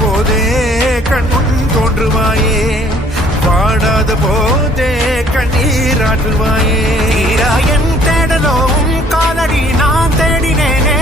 போதே கண்முன் தோன்றுவாயே, வாடாத போதே கண்ணீராற்றுவாயே. என் தேடலோவும் காலடி நான் தேடினேனே,